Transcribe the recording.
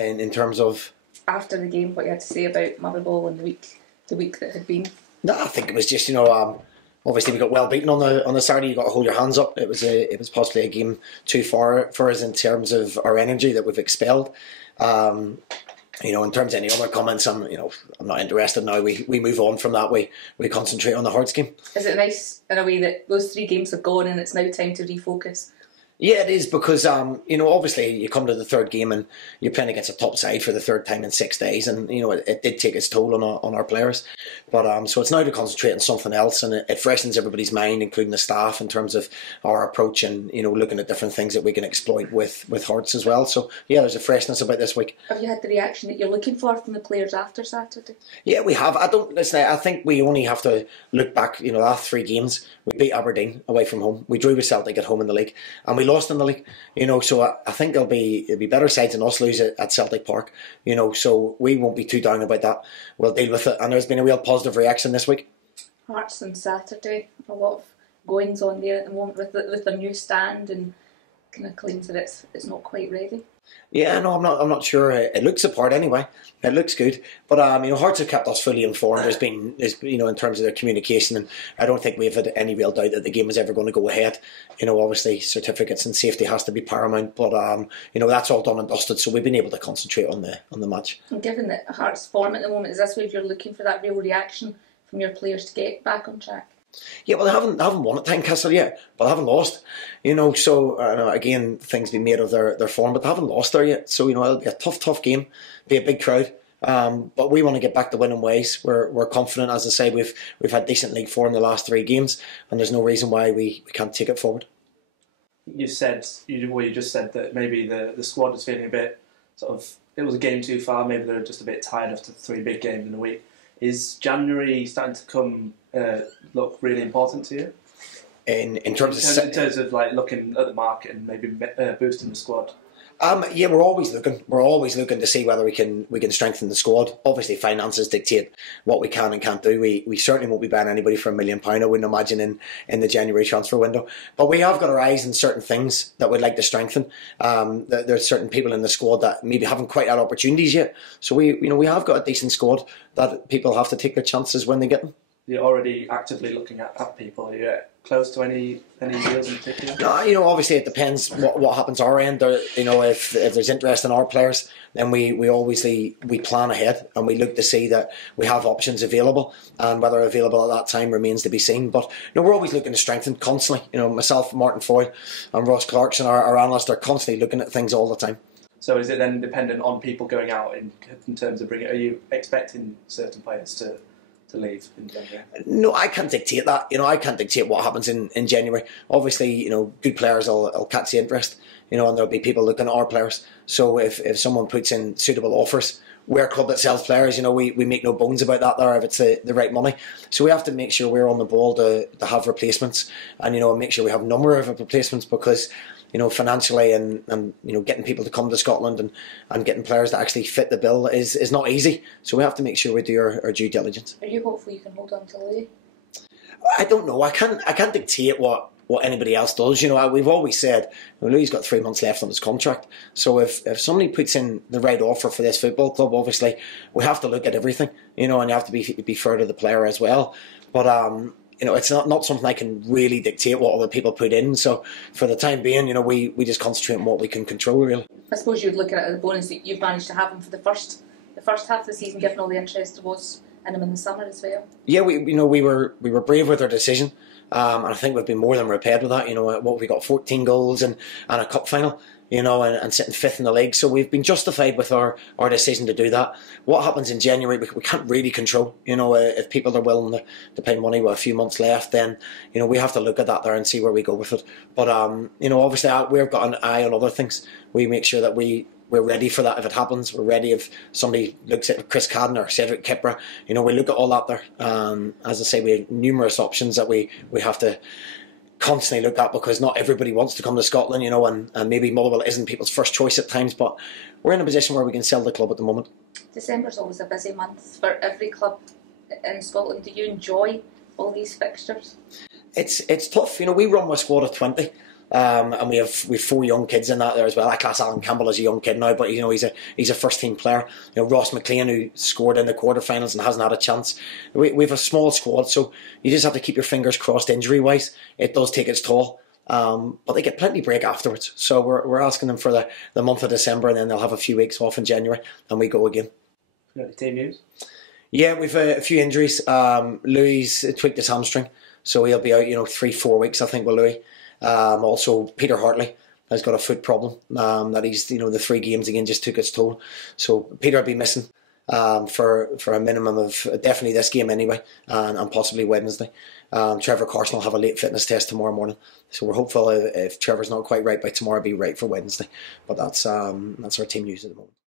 in terms of... After the game, what you had to say about Motherwell and the week that had been? No, I think it was just, obviously we got well beaten on the Saturday. You got to hold your hands up. It was possibly a game too far for us in terms of our energy that we've expelled. In terms of any other comments, I'm not interested now. We move on from that. We concentrate on the Hearts game. Is it nice in a way that those 3 games have gone and it's now time to refocus? Yeah, it is because, obviously you come to the 3rd game and you're playing against a top side for the 3rd time in 6 days, and, it did take its toll on our players. But so it's now to concentrate on something else, and it freshens everybody's mind, including the staff, in terms of our approach and, looking at different things that we can exploit with Hearts as well. So, yeah, there's a freshness about this week. Have you had the reaction that you're looking for from the players after Saturday? Yeah, we have. I think we only have to look back, the last 3 games. We beat Aberdeen away from home. We drew with Celtic at home in the league, and we lost in the league. So I think it'll be better sides than us lose at Celtic Park. So we won't be too down about that. We'll deal with it, and there's been a real positive reaction this week. Hearts on Saturday, a lot of goings on there at the moment with their new stand, and kind of claims that it's not quite ready. Yeah, no, I'm not sure. It looks the part anyway. It looks good, but Hearts have kept us fully informed. There's in terms of their communication, and I don't think we've had any real doubt that the game was ever going to go ahead. Obviously certificates and safety has to be paramount, but that's all done and dusted. So we've been able to concentrate on the match. And given that Hearts' form at the moment, is this where you're looking for that real reaction from your players to get back on track? Yeah, well, they haven't won at Tynecastle yet, but they haven't lost. So again, things be made of their form, but they haven't lost there yet. So it'll be a tough game, be a big crowd. But we want to get back to winning ways. We're confident, as I say, we've had decent league form the last 3 games, and there's no reason why we can't take it forward. You just said that maybe the squad was feeling a bit it was a game too far. Maybe they're just a bit tired after 3 big games in a week. Is January starting to come look really important to you? In terms of like looking at the market and maybe boosting the squad. Yeah, we're always looking. We're always looking to see whether we can strengthen the squad. Obviously, finances dictate what we can and can't do. We certainly won't be buying anybody for £1 million. I wouldn't imagine in the January transfer window. But we have got our eyes on certain things that we'd like to strengthen. There's certain people in the squad that maybe haven't quite had opportunities yet. So we have got a decent squad that people have to take their chances when they get them. You're already actively looking at people. Are you close to any deals in particular? No, obviously it depends what happens our end. If there's interest in our players, then we plan ahead and we look to see that we have options available, and whether available at that time remains to be seen. But we're always looking to strengthen constantly. Myself, Martin Foyle, and Ross Clarkson, our analysts, are constantly looking at things all the time. So is it then dependent on people going out in terms of bringing? Are you expecting certain players to leave in January? No, I can't dictate that. I can't dictate what happens in January. Obviously, good players will catch the interest, and there'll be people looking at our players. So if someone puts in suitable offers, we're a club that sells players, we make no bones about that there if it's the right money. So we have to make sure we're on the ball to have replacements, and make sure we have a number of replacements, because financially and getting people to come to Scotland and getting players that actually fit the bill is not easy. So we have to make sure we do our due diligence. Are you hopeful you can hold on to Louis? I don't know. I can't dictate what anybody else does. We've always said Louis's got 3 months left on his contract. So if somebody puts in the right offer for this football club, obviously we have to look at everything. And you have to be fair to the player as well. But it's not something I can really dictate what other people put in. So for the time being, we just concentrate on what we can control, really. I suppose you'd look at it as a bonus that you've managed to have him for the first half of the season, given all the interest there was in him in the summer as well. Yeah, we were brave with our decision, and I think we've been more than repaid with that. We got 14 goals and a cup final. And sitting 5th in the league. So we've been justified with our decision to do that. What happens in January, we can't really control. If people are willing to pay money with a few months left, then, we have to look at that there and see where we go with it. But, obviously we've got an eye on other things. We make sure that we're ready for that if it happens. We're ready if somebody looks at Chris Cadden or Cedric Kipra. We look at all that there. As I say, we have numerous options that we have to constantly look at, because not everybody wants to come to Scotland, and maybe Motherwell isn't people's first choice at times, but we're in a position where we can sell the club at the moment. December's always a busy month for every club in Scotland. Do you enjoy all these fixtures? It's tough. We run with a squad of 20. And we've 4 young kids in that there as well. I class Alan Campbell as a young kid now, but he's a first team player. Ross McLean, who scored in the quarterfinals and hasn't had a chance. We've a small squad, so you just have to keep your fingers crossed injury wise. It does take its toll. But they get plenty break afterwards. So we're asking them for the month of December, and then they'll have a few weeks off in January, and we go again. You got any team news? Yeah, we've a few injuries. Louis tweaked his hamstring, so he'll be out 3-4 weeks, I think, with Louis. Also, Peter Hartley has got a foot problem. That he's the 3 games again just took its toll. So Peter will be missing for a minimum of definitely this game anyway, and possibly Wednesday. Trevor Carson will have a late fitness test tomorrow morning, so we're hopeful if Trevor's not quite right by tomorrow, he'll be right for Wednesday. But that's our team news at the moment.